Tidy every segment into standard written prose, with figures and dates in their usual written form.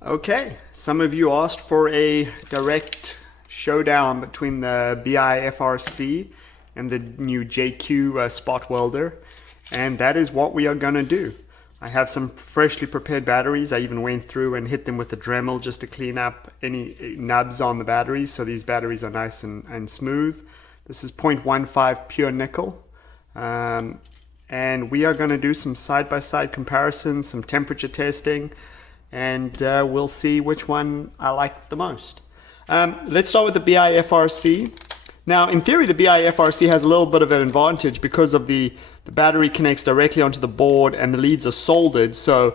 Okay, some of you asked for a direct showdown between the Bifrc and the new JQ spot welder, and that is what we are going to do. I have some freshly prepared batteries. I even went through and hit them with a Dremel just to clean up any nubs on the batteries, so these batteries are nice and smooth. This is 0.15 pure nickel, and we are going to do some side-by-side comparisons, some temperature testing, and we'll see which one I like the most. Let's start with the Bifrc. Now, in theory, the Bifrc has a little bit of an advantage because of the battery connects directly onto the board and the leads are soldered, so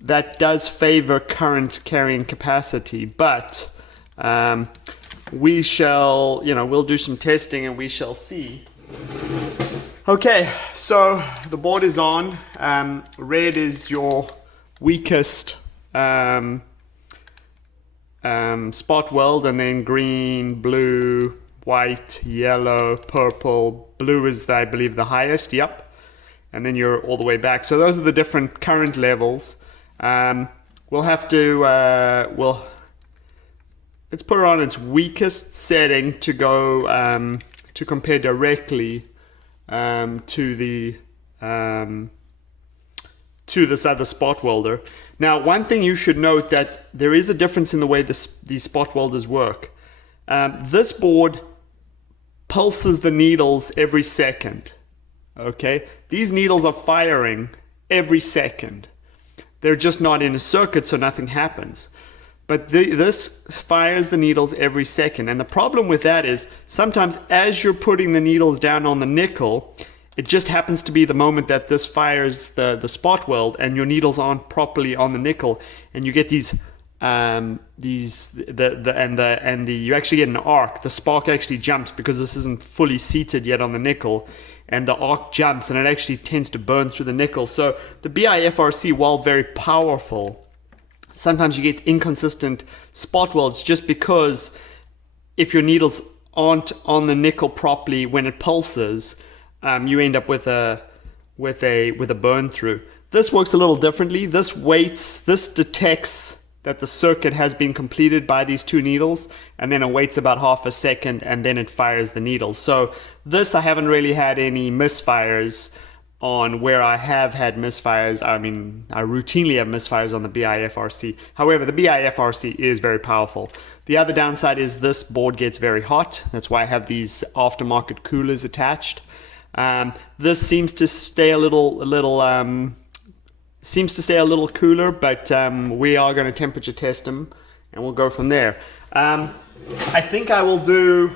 that does favor current carrying capacity. But we shall, we'll do some testing and we shall see. Okay, so the board is on. Red is your weakest spot weld, and then green, blue, white, yellow, purple. Blue is, I believe, the highest. Yep. And then you're all the way back. So those are the different current levels. We'll have to let's put it on its weakest setting to go to compare directly to this other spot welder. Now, one thing you should note that there is a difference in the way these spot welders work. This board pulses the needles every second. Okay, these needles are firing every second. They're just not in a circuit, so nothing happens. But this fires the needles every second. And the problem with that is sometimes as you're putting the needles down on the nickel, it just happens to be the moment that this fires the spot weld and your needles aren't properly on the nickel, and you get you actually get an arc. The spark actually jumps because this isn't fully seated yet on the nickel, and the arc jumps and it actually tends to burn through the nickel. So the Bifrc, while very powerful, sometimes you get inconsistent spot welds just because if your needles aren't on the nickel properly when it pulses, you end up with a burn through. This works a little differently. This detects that the circuit has been completed by these two needles, and then it waits about half a second and then it fires the needles. So this, I haven't really had any misfires on. Where I have had misfires, I mean, I routinely have misfires on the Bifrc. However, the Bifrc is very powerful. The other downside is this board gets very hot. That's why I have these aftermarket coolers attached. This seems to stay a little cooler, but we are going to temperature test them and we'll go from there. I think I will do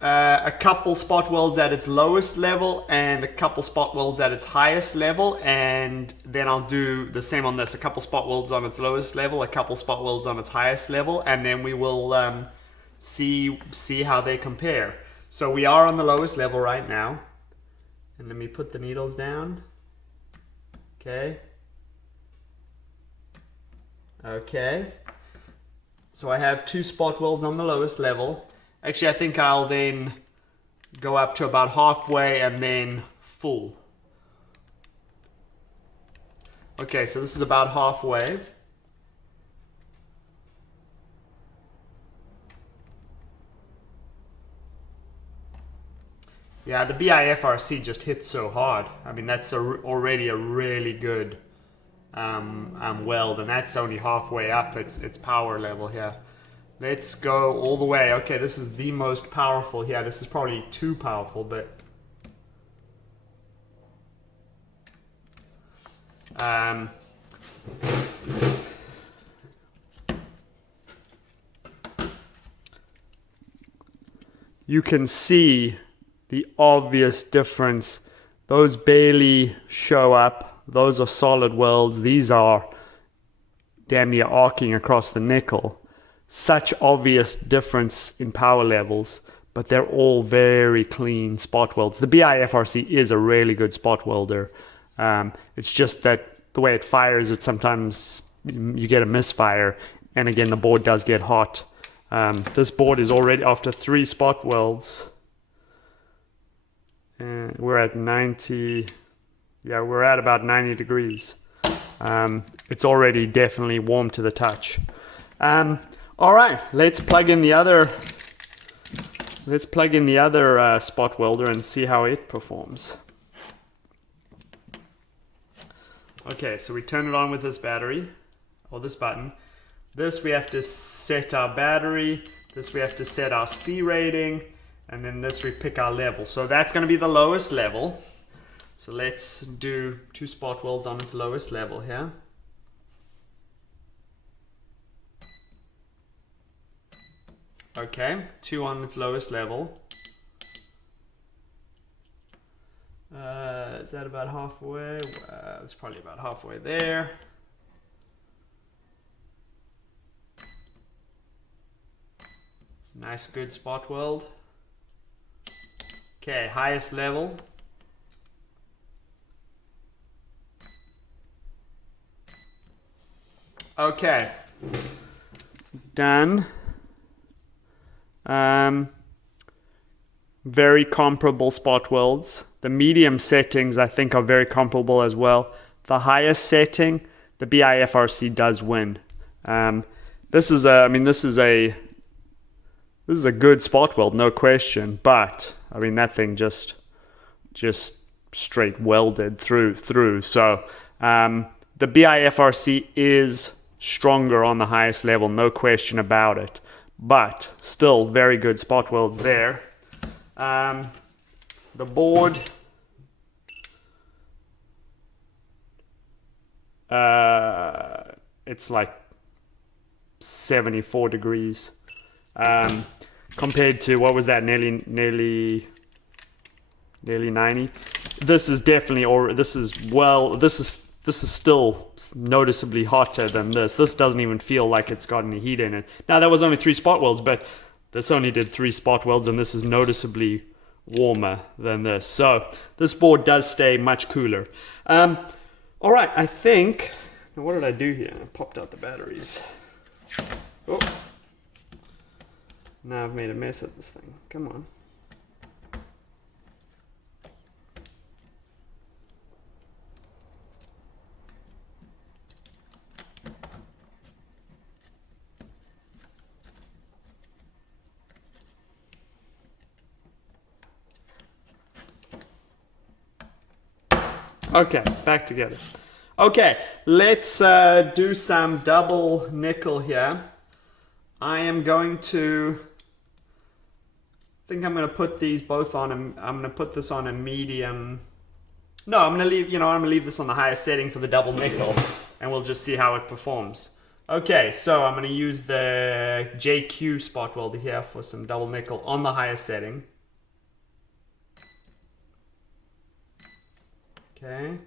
a couple spot welds at its lowest level and a couple spot welds at its highest level, and then I'll do the same on this. A couple spot welds on its lowest level, a couple spot welds on its highest level, and then we will see how they compare. So we are on the lowest level right now. And let me put the needles down. Okay. Okay. So I have two spot welds on the lowest level. Actually, I think I'll then go up to about halfway and then full. Okay, so this is about halfway. Yeah, the Bifrc just hits so hard. I mean, that's already a really good weld, and that's only halfway up its power level here. Let's go all the way. Okay, this is the most powerful here. This is probably too powerful, but you can see the obvious difference. Those barely show up. Those are solid welds. These are damn near arcing across the nickel. Such obvious difference in power levels, but they're all very clean spot welds. The Bifrc is a really good spot welder. It's just that the way it fires, it sometimes you get a misfire, and again the board does get hot. This board is already, after 3 spot welds, we're at 90, yeah, we're at about 90 degrees. it's already definitely warm to the touch. All right, let's plug in the other spot welder and see how it performs. Okay, so we turn it on with this battery, or this button. This we have to set our battery, this we have to set our C rating, and then this we pick our level. So that's going to be the lowest level. So let's do 2 spot welds on its lowest level here. Okay, 2 on its lowest level. Is that about halfway? It's probably about halfway there. Nice, good spot weld. Okay, highest level. Okay, done. Very comparable spot welds. The medium settings I think are very comparable as well. The highest setting, the Bifrc does win. This is a good spot weld, no question. But I mean that thing just straight welded through. So the Bifrc is stronger on the highest level, no question about it. But still very good spot welds there. The board, it's like 74 degrees compared to, what was that, nearly 90. This is definitely, or this is still noticeably hotter than this. This doesn't even feel like it's got any heat in it. Now that was only 3 spot welds, but this only did 3 spot welds, and this is noticeably warmer than this. So this board does stay much cooler. All right, I think, what did I do here? I popped out the batteries. Oh, now I've made a mess of this thing. Come on. Okay, back together. Okay, let's do some double nickel here. I'm going to put these both on, I'm going to put this on a medium. No, I'm going to leave this on the highest setting for the double nickel, and we'll just see how it performs. Okay, so I'm going to use the JQ spot welder here for some double nickel on the highest setting. Okay.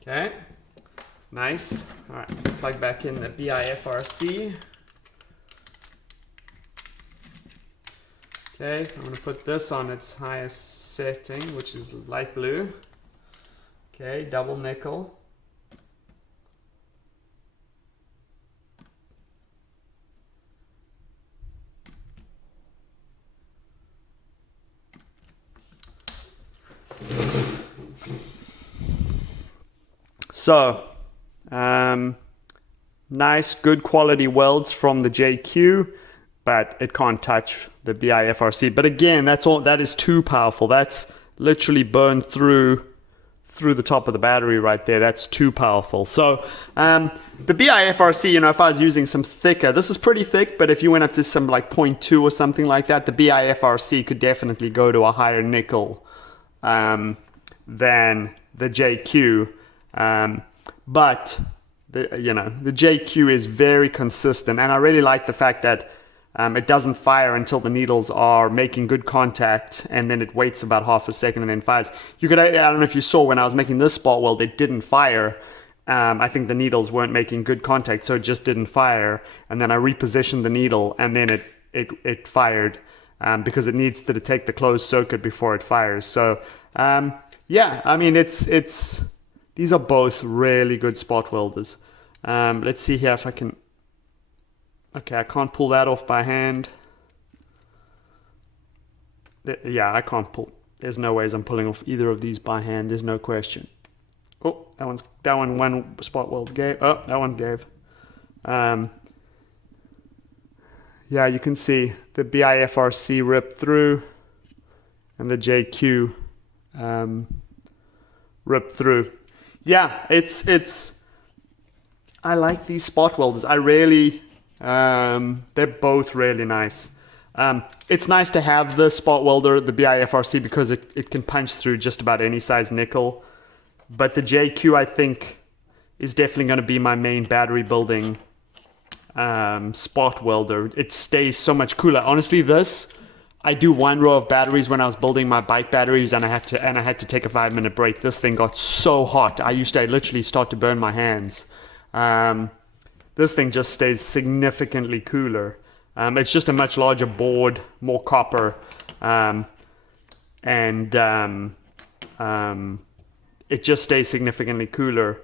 Okay. Nice. All right, let's plug back in the Bifrc. Okay, I'm going to put this on its highest setting, which is light blue. Okay, double nickel. So, nice, good quality welds from the JQ, but it can't touch the Bifrc. But again, that is too powerful. That's literally burned through the top of the battery right there. That's too powerful. So, the Bifrc, if I was using some thicker, this is pretty thick, but if you went up to some like 0.2 or something like that, the Bifrc could definitely go to a higher nickel than the JQ. But the JQ is very consistent, and I really like the fact that it doesn't fire until the needles are making good contact, and then it waits about half a second and then fires. I don't know if you saw when I was making this spot weld, it didn't fire. I think the needles weren't making good contact, so it just didn't fire. And then I repositioned the needle, and then it fired because it needs to detect the closed circuit before it fires. So yeah, I mean these are both really good spot welders. Let's see here if I can. Okay, I can't pull that off by hand. Yeah, I can't pull. There's no ways I'm pulling off either of these by hand. There's no question. Oh, that one spot weld gave. Oh, that one gave. Yeah, you can see the Bifrc ripped through and the JQ ripped through. Yeah, I like these spot welders. I really, they're both really nice. It's nice to have the spot welder, the Bifrc, because it can punch through just about any size nickel. But the JQ, I think, is definitely going to be my main battery building spot welder. It stays so much cooler. Honestly, I do one row of batteries when I was building my bike batteries, and I had to take a 5-minute break. This thing got so hot. I literally start to burn my hands. This thing just stays significantly cooler. It's just a much larger board, more copper, and it just stays significantly cooler.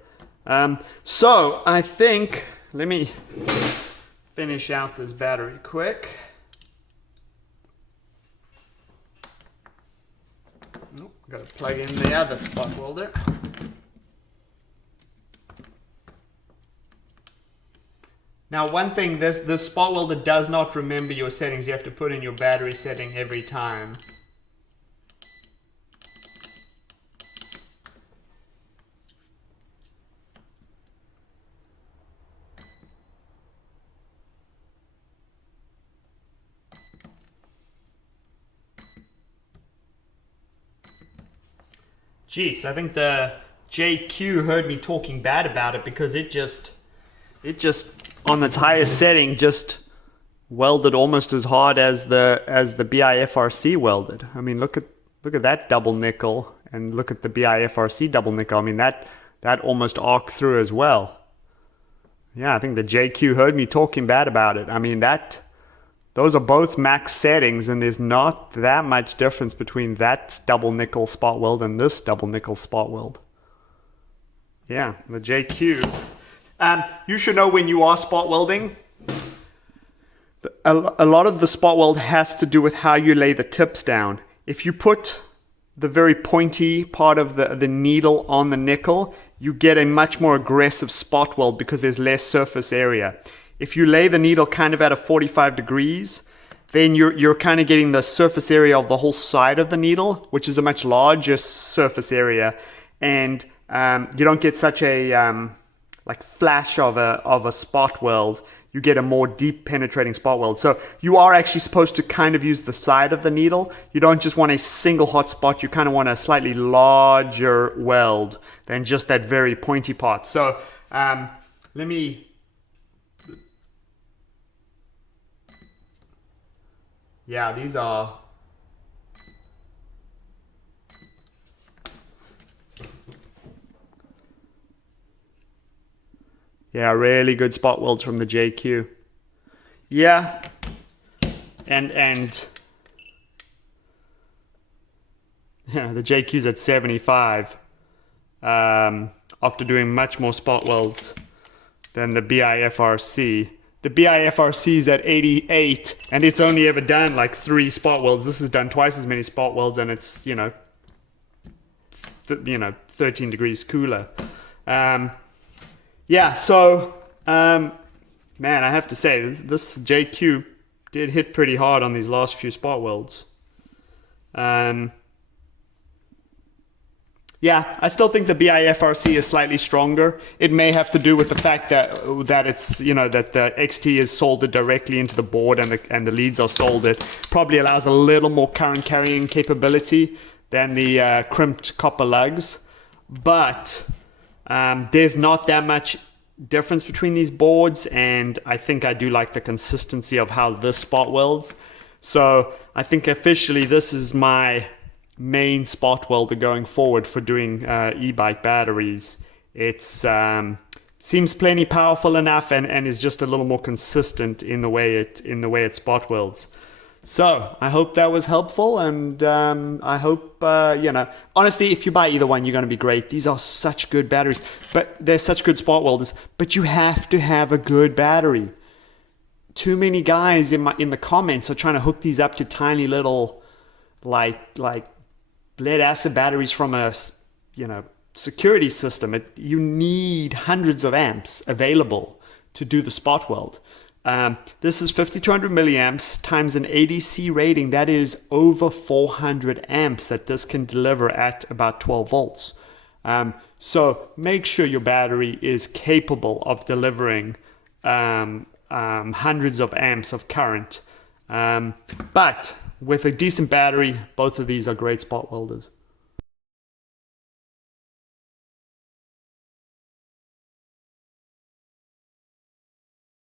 So I think, let me finish out this battery quick. Nope, gotta plug in the other spot welder. Now, one thing, this spot welder does not remember your settings. You have to put in your battery setting every time. Jeez, I think the JQ heard me talking bad about it, because it just on its highest setting just welded almost as hard as the Bifrc welded. I mean, look at that double nickel, and look at the Bifrc double nickel. I mean, that almost arced through as well. Yeah, I think the JQ heard me talking bad about it. I mean, those are both max settings, and there's not that much difference between that double nickel spot weld and this double nickel spot weld. Yeah, the JQ. You should know, when you are spot welding, a lot of the spot weld has to do with how you lay the tips down. If you put the very pointy part of the needle on the nickel, you get a much more aggressive spot weld because there's less surface area. If you lay the needle kind of at a 45 degrees, then you're kind of getting the surface area of the whole side of the needle, which is a much larger surface area, and you don't get such a like flash of a spot weld. You get a more deep penetrating spot weld. So you are actually supposed to kind of use the side of the needle. You don't just want a single hot spot. You kind of want a slightly larger weld than just that very pointy part. So let me... Yeah, these are... Yeah, really good spot welds from the JQ. Yeah, and yeah, the JQ's at 75 after doing much more spot welds than the Bifrc. The Bifrc is at 88, and it's only ever done like 3 spot welds. This has done twice as many spot welds, and it's 13 degrees cooler. Yeah, so, man, I have to say, this JQ did hit pretty hard on these last few spot welds. Yeah, I still think the Bifrc is slightly stronger. It may have to do with the fact that it's, that the XT is soldered directly into the board, and the leads are soldered. Probably allows a little more current carrying capability than the crimped copper lugs. But... there's not that much difference between these boards, and I think I do like the consistency of how this spot welds. So I think officially this is my main spot welder going forward for doing e-bike batteries. It's seems plenty powerful enough, and is just a little more consistent in the way it spot welds. So I hope that was helpful, and I hope, honestly, if you buy either one, you're going to be great. These are such good batteries, but they're such good spot welders, but you have to have a good battery. Too many guys in the comments are trying to hook these up to tiny little like lead acid batteries from a security system. You need hundreds of amps available to do the spot weld. This is 5200 milliamps times an ADC rating. That is over 400 amps that this can deliver at about 12 volts. So make sure your battery is capable of delivering hundreds of amps of current. But with a decent battery, both of these are great spot welders.